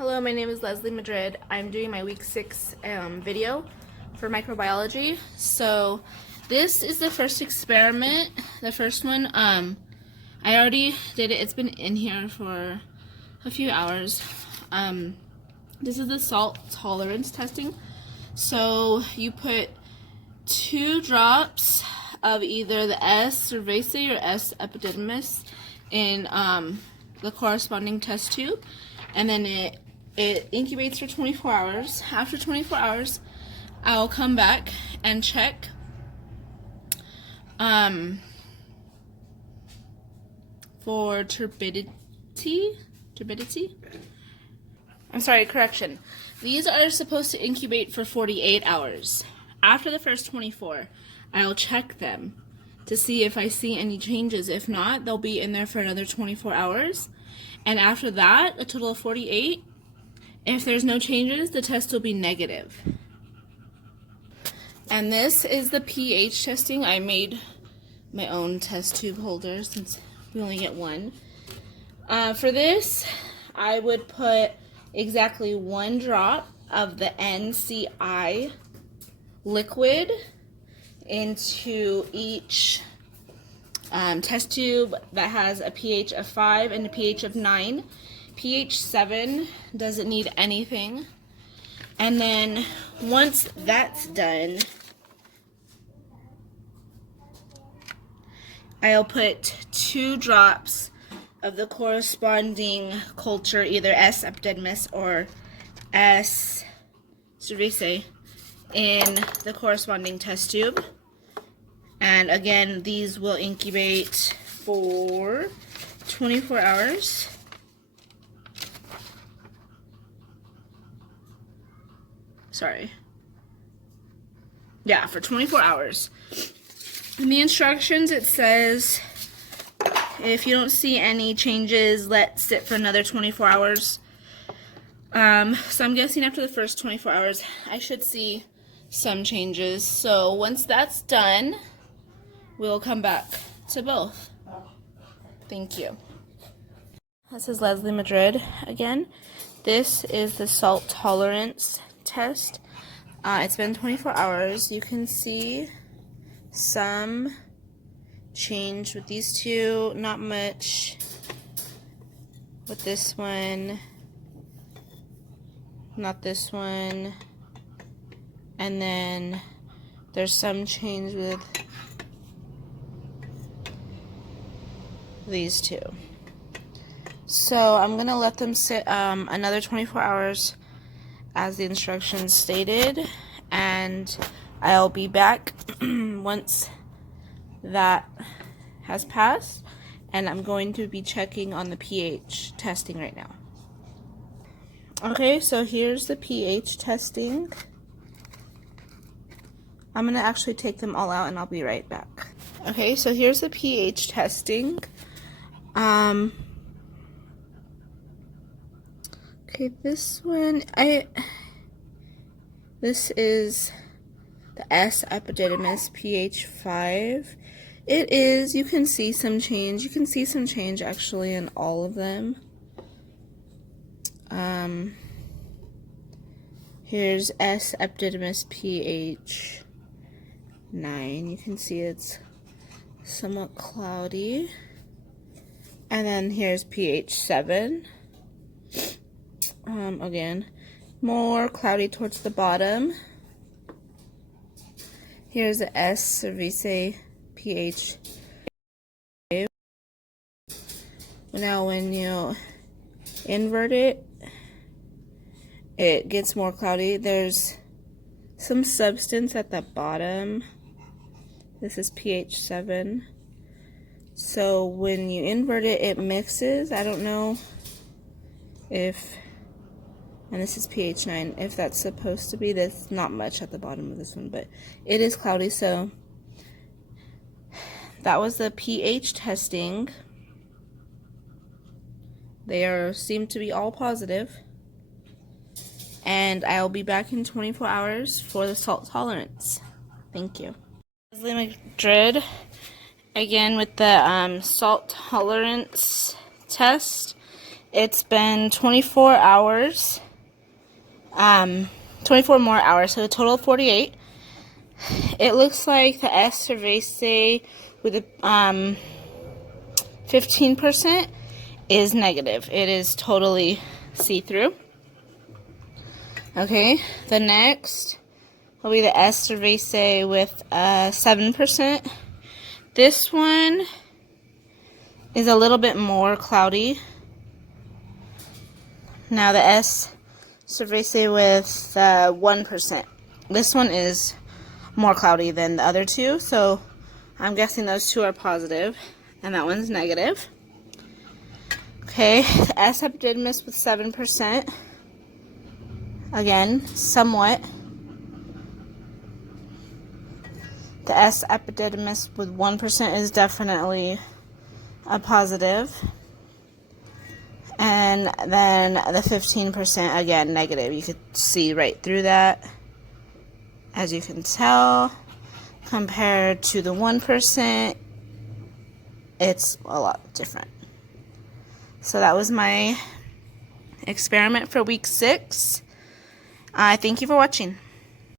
Hello, my name is Leslie Madrid. I'm doing my week 6 video for microbiology. So this is the first experiment, the first one. I already did it. It's been in here for a few hours. This is the salt tolerance testing. So you put 2 drops of either the S. cerevisiae or S. epididymis in the corresponding test tube, and then it incubates for 24 hours. After 24 hours, I'll come back and check for turbidity. I'm sorry, correction. These are supposed to incubate for 48 hours. After the first 24, I'll check them to see if I see any changes. If not, they'll be in there for another 24 hours. And after that, a total of 48. If there's no changes, the test will be negative. And this is the pH testing. I made my own test tube holder since we only get one. For this, I would put exactly 1 drop of the NCI liquid into each test tube that has a pH of 5 and a pH of 9. pH 7 doesn't need anything. And then once that's done, I'll put 2 drops of the corresponding culture, either S. epididymis or S. cerevisiae, in the corresponding test tube. And again, these will incubate for 24 hours. Sorry. Yeah, for 24 hours. In the instructions, it says if you don't see any changes, let sit for another 24 hours. So I'm guessing after the first 24 hours, I should see some changes. So once that's done, we'll come back to both. Thank you. This is Leslie Madrid again. This is the salt tolerance test. It's been 24 hours. You can see some change with these two, not much with this one, not this one, and then there's some change with these two. So I'm gonna let them sit another 24 hours as the instructions stated, and I'll be back once that has passed, and I'm going to be checking on the pH testing right now. Okay, so here's the pH testing. I'm gonna actually take them all out and I'll be right back. Okay, so here's the pH testing. Okay, this one, this is the S. epididymis, pH 5. It is, you can see some change. You can see some change actually in all of them. Here's S. epididymis, pH 9. You can see it's somewhat cloudy. And then here's pH 7. Again, more cloudy towards the bottom. Here's the S. cerevisiae, pH 5. Now when you invert it, it gets more cloudy. There's some substance at the bottom. This is pH 7. So when you invert it, it mixes. I don't know if, and this is pH 9, if that's supposed to be. There's not much at the bottom of this one, but it is cloudy. So that was the pH testing. They seem to be all positive. And I'll be back in 24 hours for the salt tolerance. Thank you. Leslie Madrid again with the salt tolerance test. It's been 24 hours, 24 more hours, so a total of 48. It looks like the S cerevisiae with the 15% is negative. It is totally see-through. Okay, the next will be the S cerevisiae with 7%. This one is a little bit more cloudy. Now the S cerevisiae with 1%. This one is more cloudy than the other two, so I'm guessing those two are positive, and that one's negative. Okay, the S epididymis with 7%. Again, somewhat. The S epididymis with 1% is definitely a positive. And then the 15%, again, negative. You could see right through that, as you can tell. Compared to the 1%, it's a lot different. So that was my experiment for week 6. Thank you for watching.